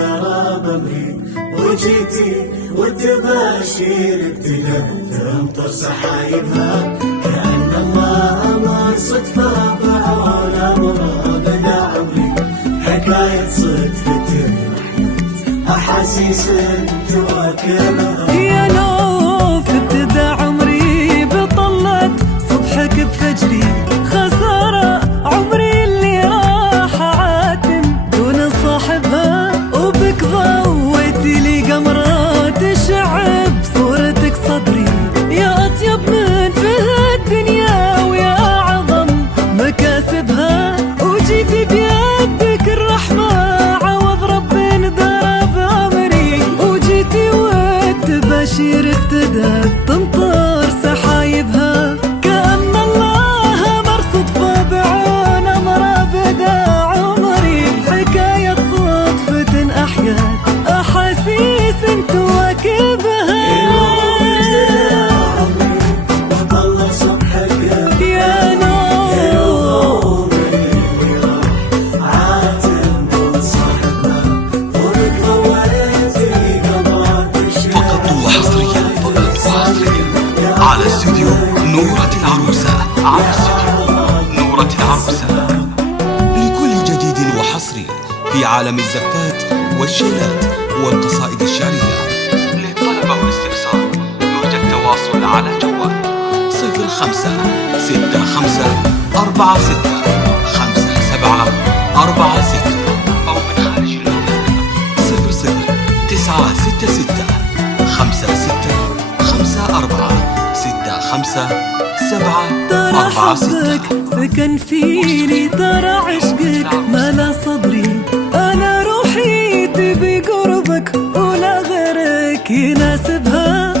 درب أمري، وجيتي والتباشير ابتدت تمطر سحايبها، كأن الله أمر صدفة بعون أمره بدا عمري، حكاية صدفة أحاسيس تواكبها. يا نوف ابتدى عمري بطلت صبحك بفجري، خسارة عمري اللي راح عاتم دون صاحبها، وبك ضويتي لي قمرة تشعب صورتك صدري، يا أطيب من في الدنيا ويا أعظم مكاسبها، وجيتي بيدك الرحمة عوض ربي ضرب أمري، وجيتي والتباشير ابتدت تمطر سحايبها، كأن الله أمر صدفة بعون أمره بدا عمري، حكاية صدفة أحيات أحاسيس تواكبها. يا نور فقط وحصريا على استوديو نورة العروسة، لكل جديد وحصري في عالم الزفات والشيلات والقصائد الشعرية. للطلب والاستفسار يرجى التواصل على جوال 0565465746 أو من خارج المملكة 00956565465 ترى حبك سكن فيني، ترى عشقك ملا صدري، أنا روحي تبي قربك ولا غيرك يناسبها.